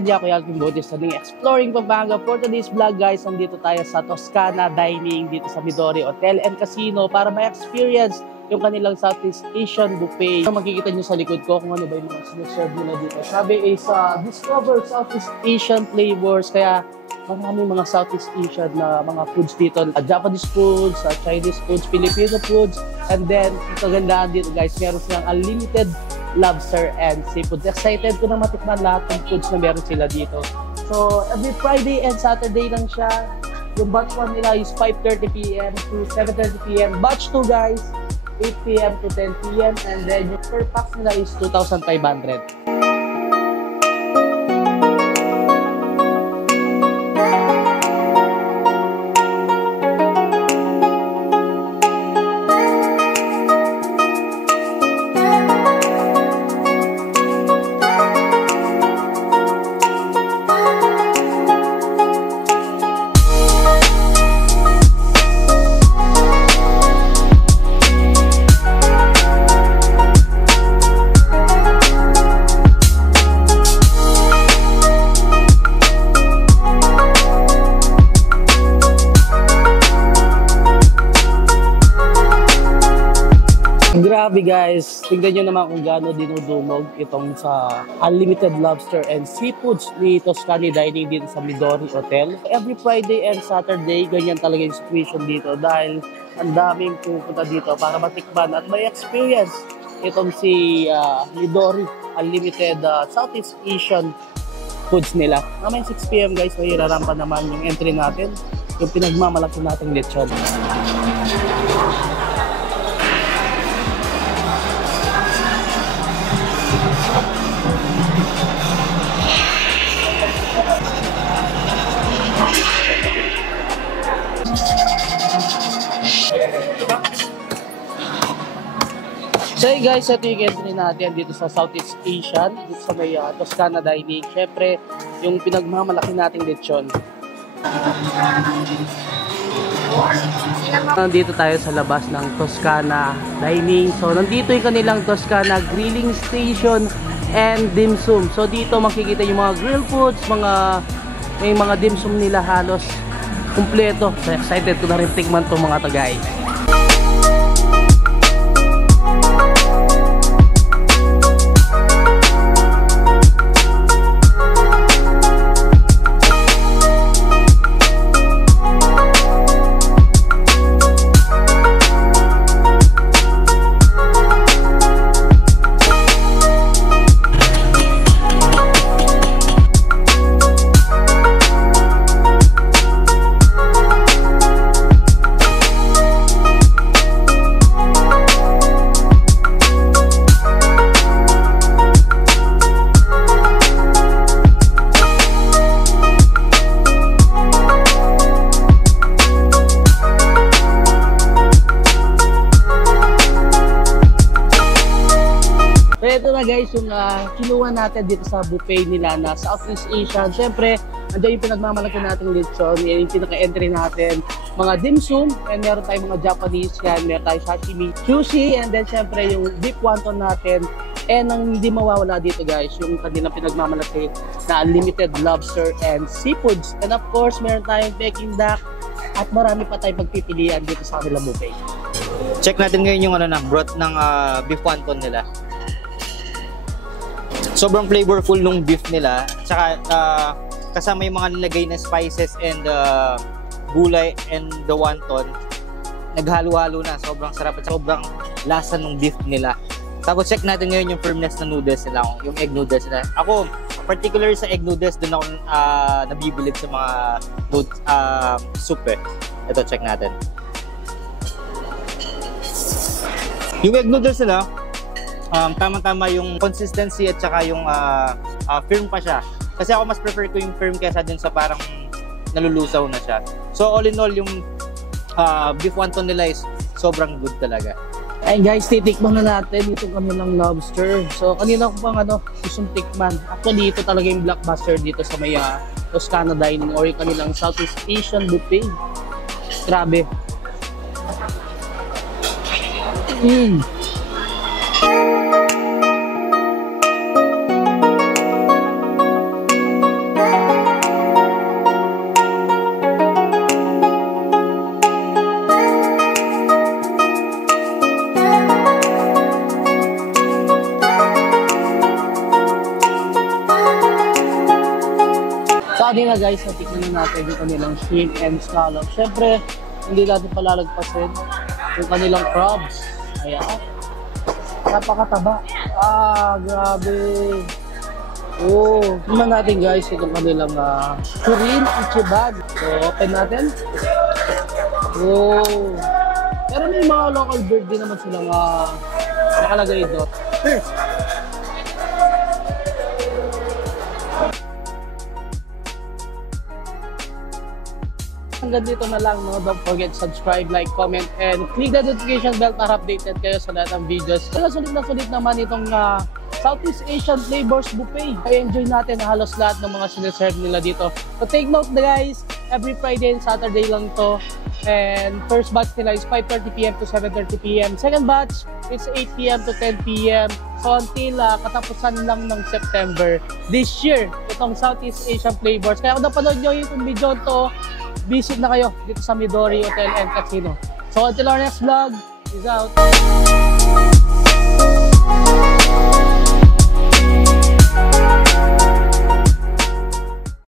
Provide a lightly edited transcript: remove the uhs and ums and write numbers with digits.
Media, Kuya Alvin Bautista ng Exploring Pampanga. For today's vlog guys, nandito tayo sa Toscana Dining dito sa Midori Hotel and Casino para ma-experience yung kanilang Southeast Asian buffet. Makikita nyo sa likod ko kung ano ba yung mga sinaserve nila dito. Sabi is discover Southeast Asian flavors, kaya maraming mga Southeast Asian na mga foods dito. Japanese foods, Chinese foods, Filipino foods, and then ito gandaan dito guys, meron silang unlimited lobster and seafood. Excited ko na matikman lahat ng foods na meron sila dito. So every Friday and Saturday lang siya. Yung batch 1 nila is 5:30 PM to 7:30 PM. Batch 2 guys, 8 PM to 10 PM, and then yung per pax nila is 2,500. Grabe guys, tignan nyo naman kung gaano dinudumog itong sa unlimited lobster and seafoods ni Toscana Dining dito sa Midori Hotel. Every Friday and Saturday, ganyan talaga yung situation dito dahil ang daming pupunta dito para matikman at may experience itong si Midori Unlimited Southeast Asian foods nila. Naman 6 PM guys, may irarampa naman yung entry natin, yung pinagmamalaki nating lechon. So hey guys, ito yung entry natin dito sa Southeast Asian, dito sa may Toscana Dining. Siyempre, yung pinagmamalaki nating lechon. Nandito tayo sa labas ng Toscana Dining. So nandito yung kanilang Toscana Grilling Station and Dim Sum. So dito makikita yung mga grill foods, may mga dim sum nila halos kumpleto. So excited ko na rin tikman itong mga to guys. Ito na guys, yung kinuha natin dito sa buffet nila na Southeast Asian. Siyempre, andyan yung pinagmamalaki natin lechon, yung pinaka-entry natin, mga dim sum, and meron tayong mga Japanese yan, meron tayong sashimi, sushi, and then siyempre yung beef wonton natin. And ang hindi mawawala dito guys, yung kanilang pinagmamalaki na unlimited lobster and seafoods. And of course, meron tayong Peking duck, at marami pa tayong pagpipilian dito sa kanilang buffet. Check natin ngayon yung broth ng beef wonton nila. Sobrang flavorful nung beef nila, tsaka kasama yung mga nilagay na spices and gulay and the wonton, naghalo-halo na, sobrang sarap at sobrang lasa nung beef nila. Tapos check natin ngayon yung firmness ng noodles nila, yung egg noodles nila. Ako, particular sa egg noodles, doon ako nabibilib sa mga soup eh. Ito, check natin. Yung egg noodles nila, tama-tama yung consistency at saka yung firm pa siya. Kasi ako mas prefer ko yung firm kaysa dun sa parang nalulusaw na siya. So all in all, yung beef wonton nila is sobrang good talaga. Ay guys, titikman na natin itong kanilang lobster. So kanina ko pang gustong tikman. Actually, ito talaga yung blockbuster dito sa may Toscana Dining or yung kanilang Southeast Asian buffet. Grabe. guys, natikman na natin yung kanilang shrimp and scallop. Siyempre, hindi natin palalagpasin yung kanilang crabs. Ayan. Napakataba. Grabe. Tingnan natin guys itong kanilang shrimp ichiban. So, open natin. Pero may mga local bird din naman silang nakalagay doon. Hanggang dito na lang, no? Don't forget to subscribe, like, comment, and click the notification bell para updated kayo sa lahat ng videos. Kaya sulit na sulit naman itong Southeast Asian Flavors Buffet. Kaya enjoy natin halos lahat ng mga siniserve nila dito. So take note guys, every Friday and Saturday lang to. And first batch nila is 5:30 PM to 7:30 PM. Second batch is 8 PM to 10 PM. So until katapusan lang ng September this year, itong Southeast Asian Flavors. Kaya kung napanood nyo yung video to, visit na kayo dito sa Midori Hotel and Casino. So until our next vlog, peace out!